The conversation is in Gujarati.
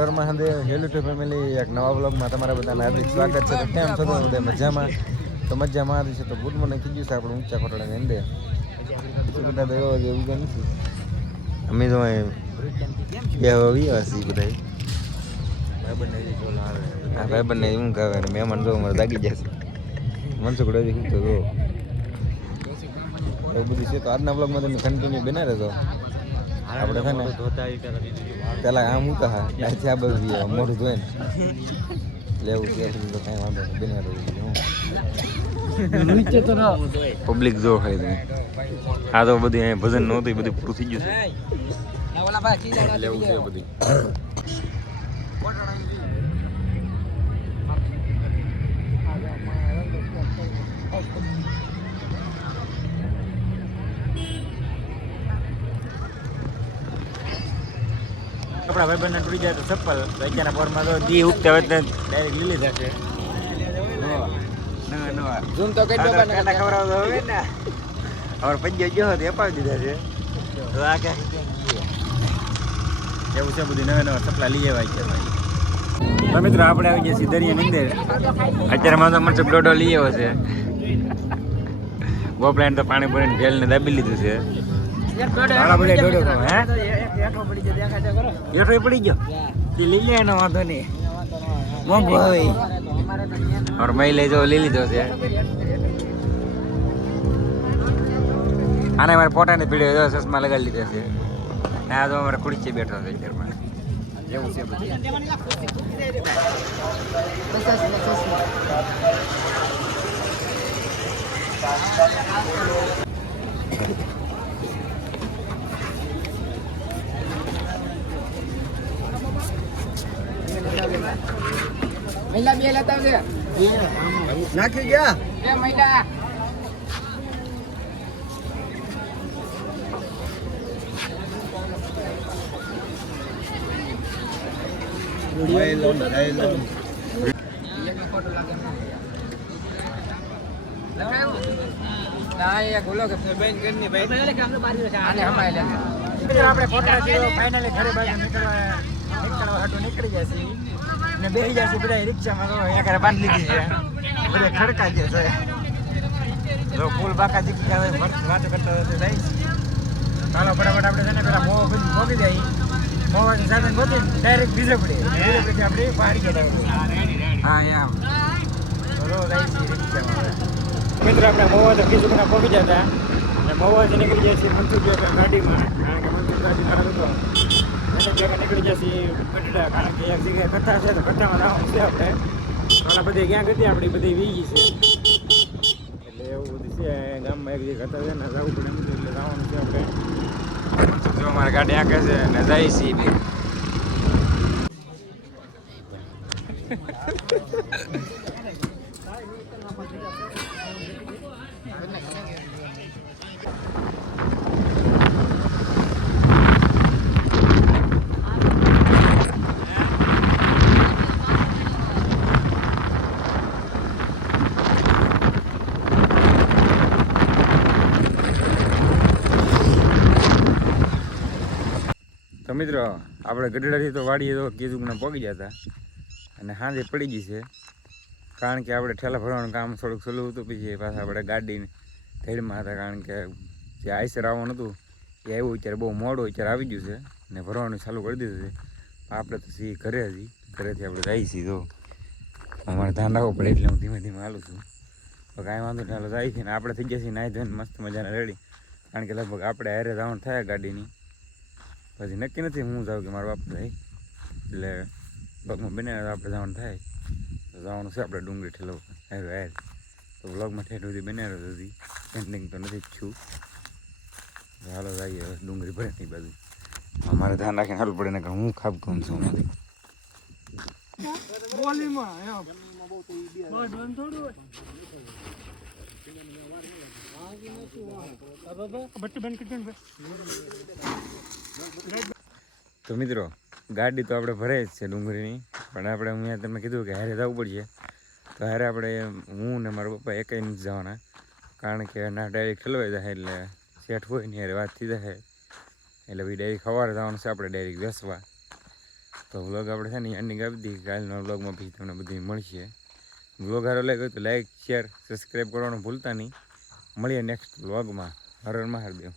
હેલો ટુ ફેમિલી, એક નવા બ્લોગમાં તમારા બધાને હાર્દિક સ્વાગત છે. તો કેમ છો તમે બધા મજામાં? તો મજામાં આવી છે. તો ગુડ મોર્નિંગ કીધું છે આપણે ઊંચા કોટડાને અંદર બધા તો એવો એવું કંઈ નથી. અમે તો હસી બધા ભાઈ બંને શું કહે મહેમાન જો મારે દાગી જશે મનસુખ ડોરી શું તો એવું બધું છે. તો આજના બ્લોગમાં તમે કન્ટિન્યુ બના રહેજો. આપણે છે ને પેલા આમ હું કહા આ બધું મોઢું ધોઈ ને લેવું છે તો કાંઈ વાંધો નહીં બના રહ્યું પબ્લિક જો ખાઈ તમે આ તો બધી અહીંયા ભજન નહોતું બધું પૂરું થઈ ગયું છે લેવું છે બધી. કપડા ભાઈ બંને તૂટી જાય તો ચપ્પલ અત્યારના પોરમાં તો દી ઉગતા હોય ડાયરેક્ટ લીલી થશે. ઝૂમ તો કઈ કાંટા ખવડાવતો હવે ને હવે પંજો ગયો તો અપાવી દીધા છે. તો આ ક્યાં એવું છે બધું નવા નવા ચપલા લઈ આવ્યા છે ભાઈ. તો મિત્રો આપણે આવી ગયા છીએ દરિયાની અંદર. અત્યારે મારો મનસુખ ડોડો લઈ આવ્યો છે. ગોપલાને તો પાણી ભરીને ભેલને દાબી લીધું છે. પડી ગયો લઈ લે એનો વાંધો નહીં મોંઘો હવે મહી લઈ જાઓ લઈ લીધો છે. આને મારે પોતાને પીડ્યો ચશ્મા લગાડી લીધા છે. આ તો અમારે ખુરશી બેઠો છે અત્યારમાં એવું છે બધું. મહિલા બે લેતા છે નાખી ગયા બે મહિલા નીકળી જશે ને બેસી જશે બધા રિક્ષામાં બાંધી લીધી છે બધા ખડકાઈ જશે. જો ફૂલ બાકા જીકી જાય વાતો કરતા હોય તો જાય. ચાલો ફટાફટ આપણે છે ને પેલા મોગી જાય મોવાથી સાધન ગોતી ડાયરેક્ટ બીજે પડે પછી આપણે પહાડી ગયા. હા એમ ચલો જાય છે રિક્ષામાં. મિત્રો આપણે મોવા તો બીજું પહોંચી જતા અને મોવાથી નીકળી જાય છે મનસુખ ગાડીમાં કારણ કે મનસુખ ગાડી ખરાબ હતો નીકળી જશે કટડા કારણ કે એક જગ્યાએ કથા છે તો કથામાં જવાનું છે આપણે. ઘણા બધી ક્યાં ગઈ આપણી બધી વીજી છે એટલે એવું બધું છે ગામમાં એક જગ્યાએ કથા છે ને જવું પડે એટલે જવાનું છે આપણે. જો અમારી ગાડી આંકે છે ને જાય છે બી તો મિત્રો આપણે ગઢડાથી તો વાડીએ તો કેજુકના પહોંચી જતા અને સાંજે પડી ગઈ છે કારણ કે આપણે ઠેલા ભરવાનું કામ થોડુંક સલું હતું. પછી પાછા આપણે ગાડીને થેડમાં હતા કારણ કે જે આઈસર આવવાનું હતું એ આવ્યું અત્યારે બહુ મોડું અત્યારે આવી ગયું છે ને ભરવાનું ચાલુ કરી દીધું છે. આપણે તો સી ઘરેથી આપણે જઈએ છીએ. તો અમારે ધ્યાન રાખવું પડે એટલે હું ધીમે ધીમે હાલું છું. તો કાંઈ વાંધો નહીં હાલો જાય છે ને આપણે થઈ ગયા છીએ નાહી ધોઈને મસ્ત મજાના રેડી કારણ કે લગભગ આપણે હારે જવાનું થાય ગાડીની પછી નક્કી નથી હું જાઉં કે મારા બાપ થાય એટલે બ્લોગમાં બને આપણે જવાનું થાય તો જવાનું છે આપણે ડુંગળી ઠેલો હાર તો બ્લોગમાં ઠેઠ સુધી બને રહ્યો સુધી પેન્ટિંગ તો નથી જ છું. હાલો જઈએ ડુંગળી ભરે નહીં બાજુ અમારે ધ્યાન રાખીને સારું પડે ને કે હું ખાબતું છું નથી. તો મિત્રો ગાડી તો આપણે ભરાય જ છે ડુંગળીની પણ આપણે અહીંયા તમને કીધું કે હારે જવું પડશે તો હારે આપણે હું ને મારા પપ્પા એકાઈ નથી જવાના કારણ કે ના ડાયરેક્ટ ઠલવાઈ જાય એટલે શેઠ હોય ને યાર વાત થઈ જાય એટલે ભાઈ ડાયરેક્ટ સવારે જવાનું છે આપણે ડાયરેક્ટ વેસવા તો વ્લોગ આપણે છે ને અન્ય ગાવી દઈએ. કાલના વ્લોગમાં પછી તમને બધી મળશે. વ્લોગ હારો લાગ્યો તો લાઈક શેર સબસ્ક્રાઈબ કરવાનું ભૂલતા નહીં. મળીએ નેક્સ્ટ વ્લોગમાં. હર હર મહાદેવ.